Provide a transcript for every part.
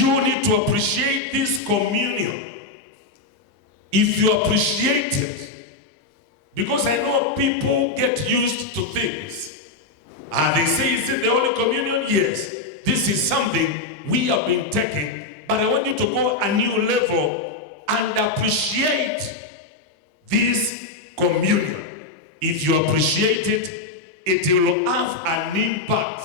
You need to appreciate this communion. If you appreciate it, because I know people get used to things. They say, is it the Holy Communion? Yes. This is something we have been taking, but I want you to go a new level and appreciate this communion. If you appreciate it, it will have an impact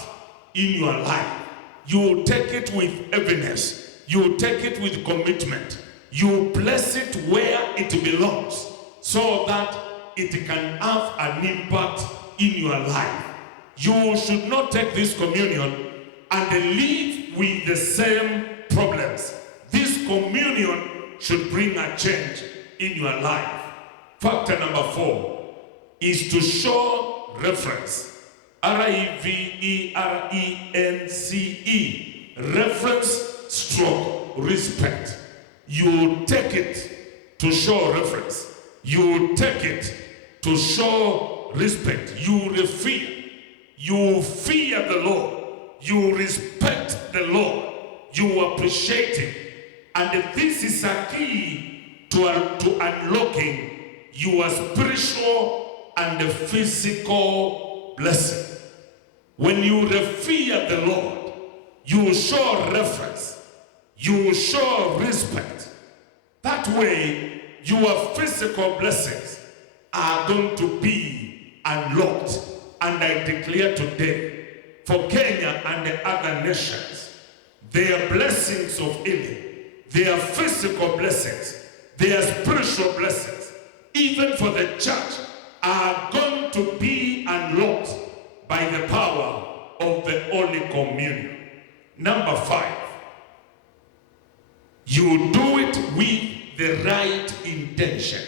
in your life. You will take it with heaviness. You will take it with commitment. You will place it where it belongs so that it can have an impact in your life. You should not take this communion and live with the same problems. This communion should bring a change in your life. Factor number 4 is to show reference. REVERENCE. Reference stroke respect. You take it to show reference. You take it to show respect. You revere. You fear the Lord. You respect the Lord. You appreciate Him. And this is a key to unlocking your spiritual and physical blessing. When you revere the Lord, you show reference. You show respect. That way, your physical blessings are going to be unlocked. And I declare today, for Kenya and the other nations, their blessings of healing, their physical blessings, their spiritual blessings, even for the church, are going to be unlocked by the power of the Holy Communion. Number 5, you do it with the right intention.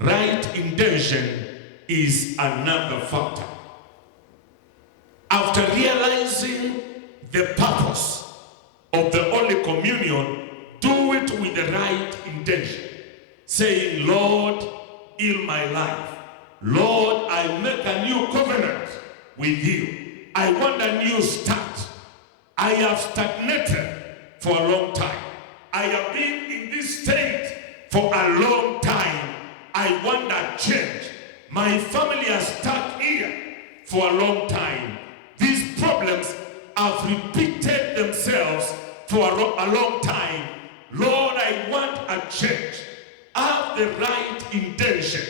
Right intention is another factor. After realizing the purpose of the Holy Communion, do it with the right intention. Saying, Lord, heal my life. Lord, I make a new covenant with you. I want a new start. I have stagnated for a long time. I have been in this state for a long time. I want a change. My family has stuck here for a long time. These problems have repeated themselves for a long time. Lord, I want a change. Have the right intention.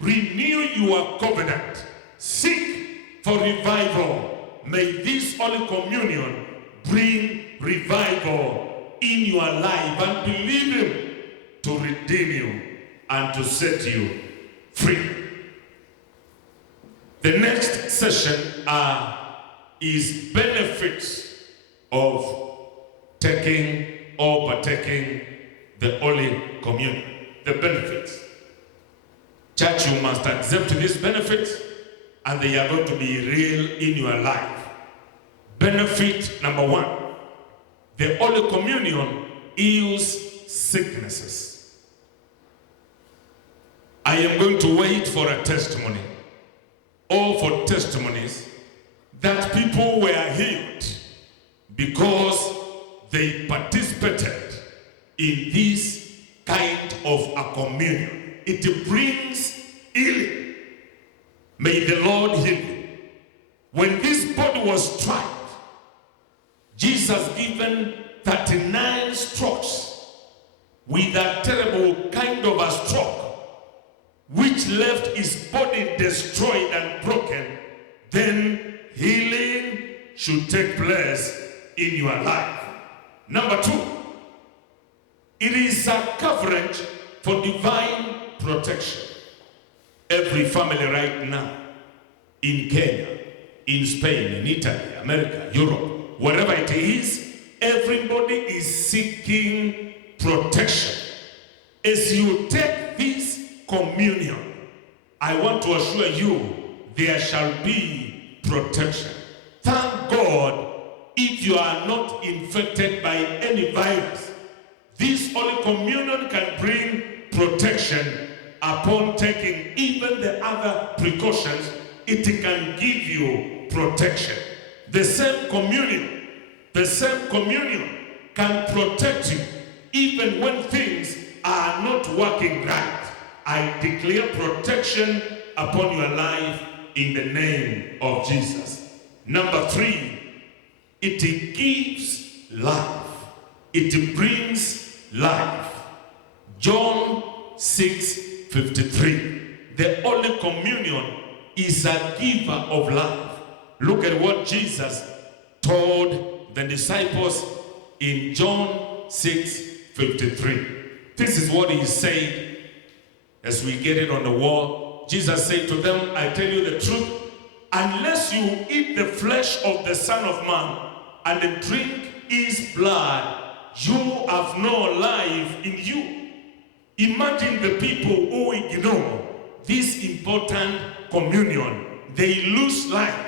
Renew your covenant. Seek for revival. May this Holy Communion bring revival in your life, and believe Him to redeem you and to set you free. The next session is benefits of taking or partaking the Holy Communion. The benefits. Church, you must accept these benefits, and they are going to be real in your life. Benefit number 1, the Holy Communion heals sicknesses. I am going to wait for a testimony, or for testimonies that people were healed because they participated in this kind of a communion. It brings healing. May the Lord heal you. When this body was tried, Jesus given 39 strokes with a terrible kind of a stroke, which left his body destroyed and broken. Then healing should take place in your life. Number 2, it is a coverage for divine protection. Every family right now, in Kenya, in Spain, in Italy, America, Europe, wherever it is, everybody is seeking protection. As you take this communion, I want to assure you, there shall be protection. Thank God if you are not infected by any virus. This Holy Communion can bring protection upon taking even the other precautions. It can give you protection. The same communion can protect you even when things are not working right. I declare protection upon your life in the name of Jesus. Number 3, it gives life. It brings life. John 6:53. The Holy Communion is a giver of life. Look at what Jesus told the disciples in John 6:53. This is what he said as we get it on the wall. Jesus said to them, I tell you the truth, unless you eat the flesh of the Son of Man and drink his blood, you have no life in you. Imagine the people who ignore this important communion. They lose life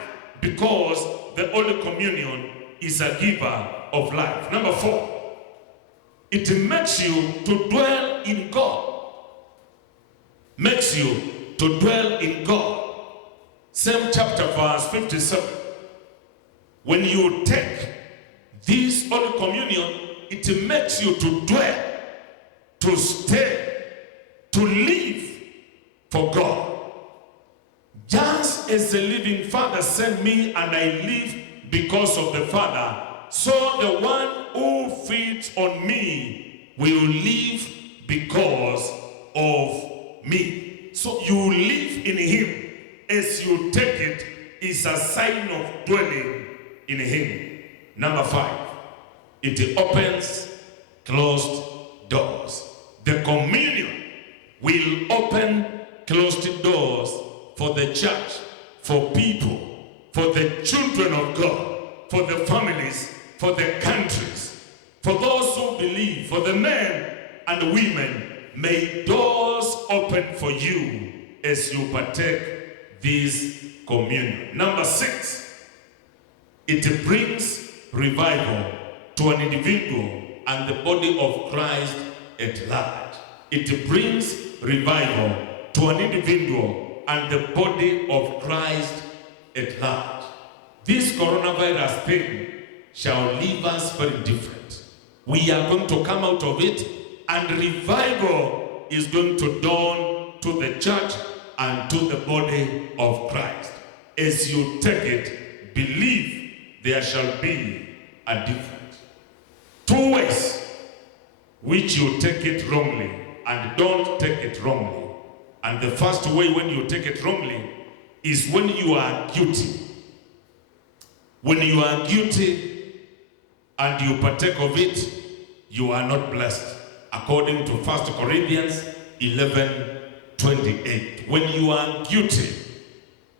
because the Holy Communion is a giver of life. Number 4, it makes you to dwell in God. Makes you to dwell in God. Same chapter, verse 57. When you take this Holy Communion, it makes you to dwell, to stay, to live for God. Just as the living Father sent me and I live because of the Father, so the one who feeds on me will live because of me. So you live in him. As you take it, is a sign of dwelling in him. Number 5, it opens closed doors. The communion will open closed doors for the church, for people, for the children of God, for the families, for the countries, for those who believe, for the men and women. May doors open for you as you partake this communion. Number 6, it brings revival to an individual and the body of Christ at large. It brings revival to an individual and the body of Christ at large. This coronavirus thing shall leave us very different. We are going to come out of it, and revival is going to dawn to the church and to the body of Christ. As you take it, believe there shall be a difference. 2 ways which you take it wrongly and don't take it wrongly. And the first way when you take it wrongly is when you are guilty. When you are guilty and you partake of it, you are not blessed. According to 1 Corinthians 11:28. When you are guilty,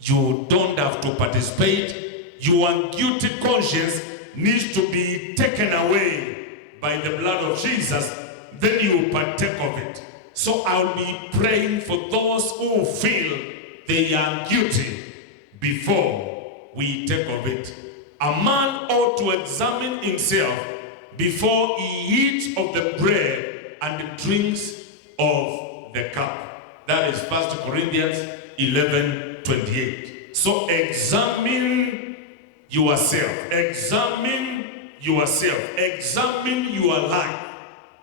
you don't have to participate. Your guilty conscience needs to be taken away by the blood of Jesus. Then you partake of it. So I'll be praying for those who feel they are guilty before we take of it. A man ought to examine himself before he eats of the bread and drinks of the cup. That is 1 Corinthians 11:28. So examine yourself. Examine yourself. Examine your life.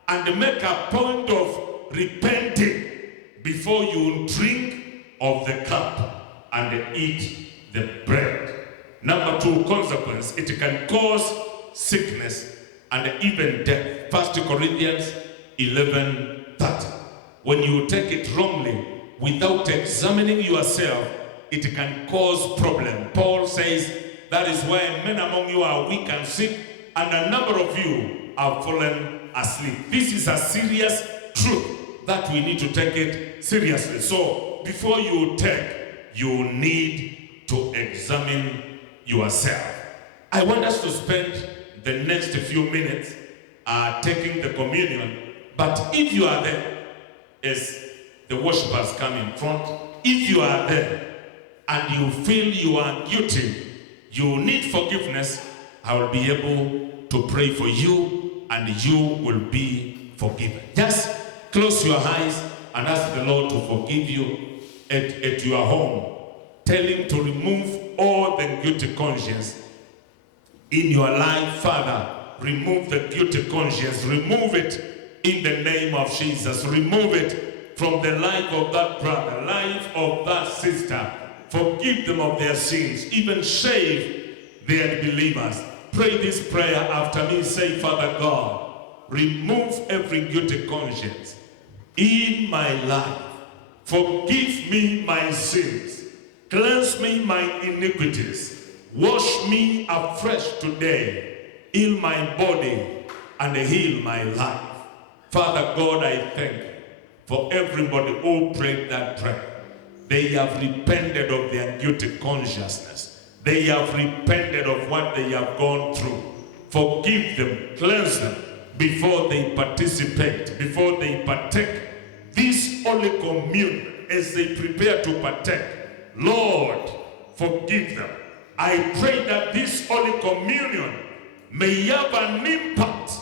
And make a point of repenting before you drink of the cup and eat the bread. Number 2 consequence, it can cause sickness and even death. 1 Corinthians 11:30. When you take it wrongly, without examining yourself, it can cause problem. Paul says, that is why men among you are weak and sick, and a number of you have fallen asleep. This is a serious truth that we need to take it seriously. So before you take, you need to examine yourself. I want us to spend the next few minutes taking the communion. But if you are there, as the worshipers come in front, if you are there and you feel you are guilty, you need forgiveness, I will be able to pray for you and you will be forgiven. Just close your eyes and ask the Lord to forgive you at your home. Tell him to remove all the guilty conscience in your life. Father, remove the guilty conscience. Remove it in the name of Jesus. Remove it from the life of that brother, life of that sister. Forgive them of their sins. Even save the unbelievers. Pray this prayer after me. Say, Father God, remove every guilty conscience in my life. Forgive me my sins. Cleanse me my iniquities. Wash me afresh today. Heal my body and heal my life. Father God, I thank you for everybody who prayed that prayer. They have repented of their guilty consciousness. They have repented of what they have gone through. Forgive them, cleanse them before they participate, before they partake this Holy Communion. As they prepare to partake, Lord, forgive them. I pray that this Holy Communion may have an impact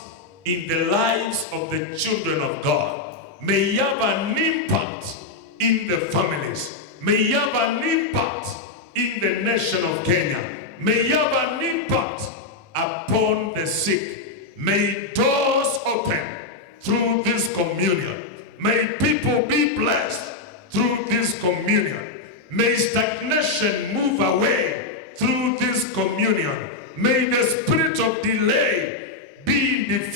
in the lives of the children of God. May have an impact in the families. May have an impact in the nation of Kenya. May have an impact upon the sick. May doors open through this communion. May people be blessed through this communion. May stagnation move away through this communion. May the spirit of delay be in the